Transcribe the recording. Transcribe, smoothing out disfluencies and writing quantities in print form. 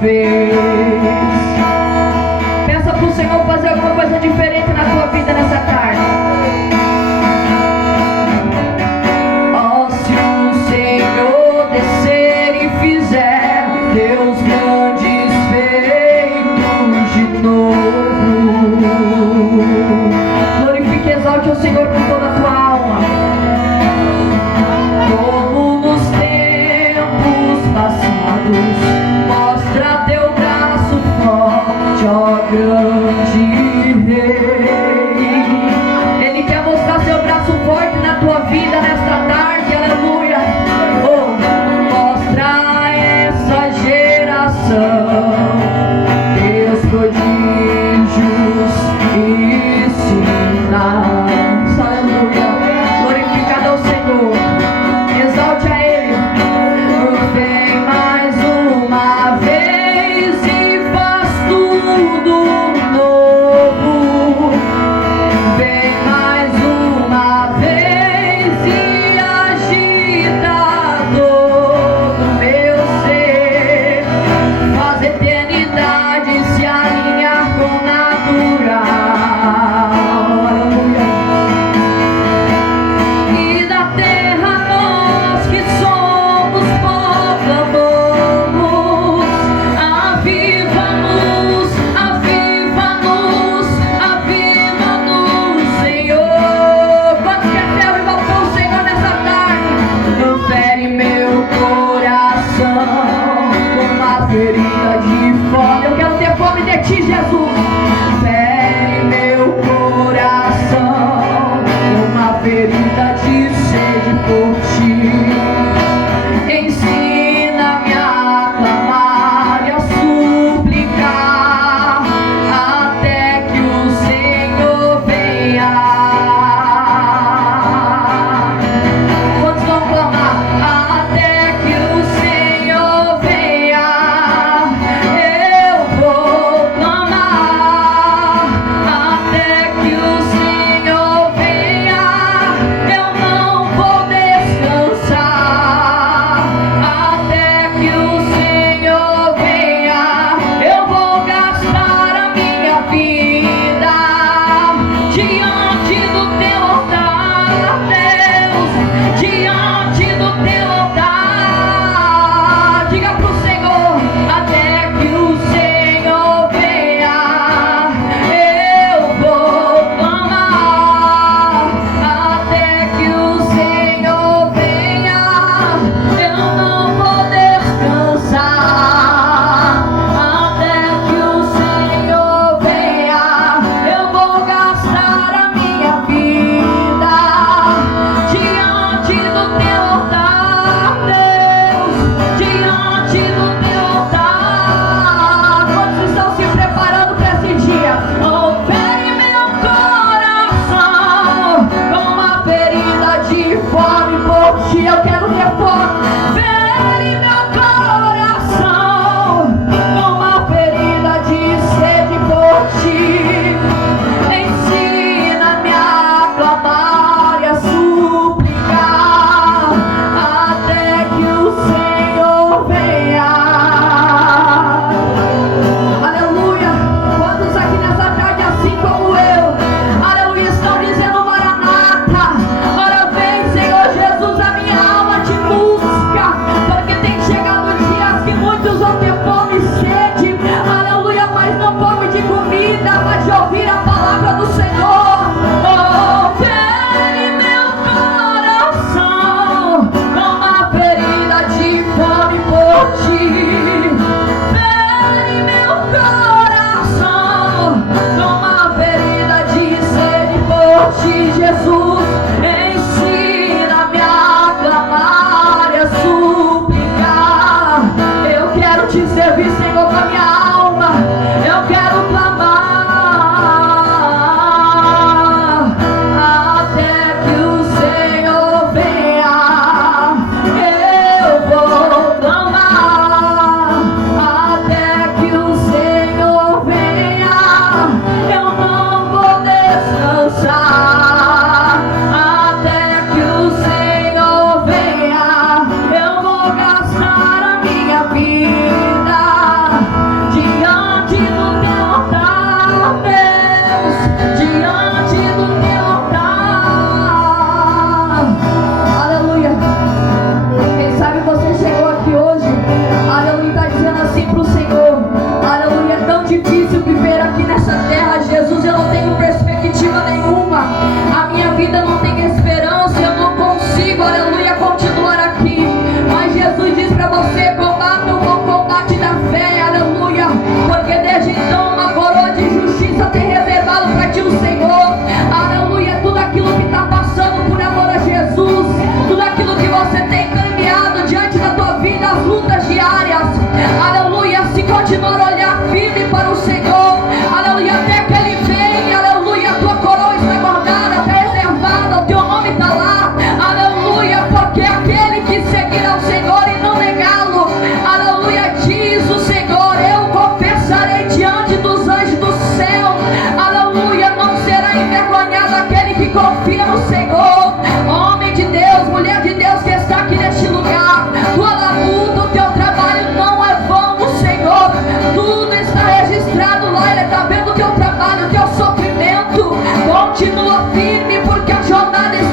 vez. Peça pro Senhor fazer alguma coisa diferente na tua vida nessa tarde. Oh, se o Senhor descer e fizer Deus grandes feitos de novo, glorifique e exalte o Senhor com toda a tua alma. Como nos tempos passados, mostra teu braço forte, ó grande Rei. Ele quer mostrar seu braço forte na tua vida nesta tarde, aleluia. Oh, mostra a essa geração teus prodígios e sinais, aleluia. Glorificado ao Senhor, exalte a Ele. Vem mais uma vez e faz tudo novo. Vem mais uma vez e agita todo meu ser. Faz eternidade se alinhar com o natural. Aleluia. E da terra nós que somos proclamamos. Aviva-nos, aviva-nos, aviva-nos, Senhor. Quantos quer ter avivação, Senhor, nessa tarde? Não fere meu coração com uma ferida de fome. Eu quero ter fome de ti, Jesus. Fere meu coração com uma ferida de sede por ti. Ensina-me a clamar e a suplicar até que o Senhor venha. Quantos vão clamar? Até que o Senhor venha, eu vou clamar. Até que o Senhor venha, eu não vou descansar. Até que o Senhor venha, eu vou gastar a minha vida diante do teu altar, Deus, diante do teu altar. Diga pro Senhor, até que o Senhor venha, eu vou clamar. Até que o Senhor venha, eu não vou descansar. Até que o Senhor venha, eu vou gastar a minha vida diante do teu altar, Deus, diante do teu altar. Quantos estão se preparando para esse dia? Oh, fere meu coração com uma ferida de fome por ti. Eu quero ter fome. Fere meu coração com uma ferida de sede por ti. Ensina-me a clamar e a suplicar até que o Senhor venha. Aleluia. Quantos aqui nessa tarde, assim como eu, aleluia, estão dizendo Maranata? Ora vem, Senhor Jesus, a minha alma te busca, porque tem chegado dias que muitos vão ter fome e sede, aleluia, mas não fome de comida, mas de ouvir a palavra do Senhor. Oh, fere meu coração com uma ferida de fome por ti. Fere meu coração com uma ferida de sede por ti, Jesus. Ensina-me a clamar e a suplicar. Eu quero te servir, Senhor, com a minha alma. Eu quero clamar até que o Senhor venha. Eu vou clamar até que o Senhor venha. Eu não vou descansar até que o Senhor venha. Eu vou gastar a minha vida aleluia, se continuar a olhar firme para o Senhor, aleluia, até que Ele vem, aleluia, a tua coroa está guardada, está reservada, o teu nome está lá, aleluia, porque aquele que seguir ao Senhor e não negá-lo, aleluia, diz o Senhor, eu confessarei diante dos anjos do céu, aleluia, não será envergonhado aquele que confia no Senhor. Homem de Deus, mulher de Deus que está aqui neste lugar, tua labuta, o teu trabalho não é vão no Senhor, tudo está registrado lá, Ele está vendo o teu trabalho, o teu sofrimento, continua firme porque a jornada está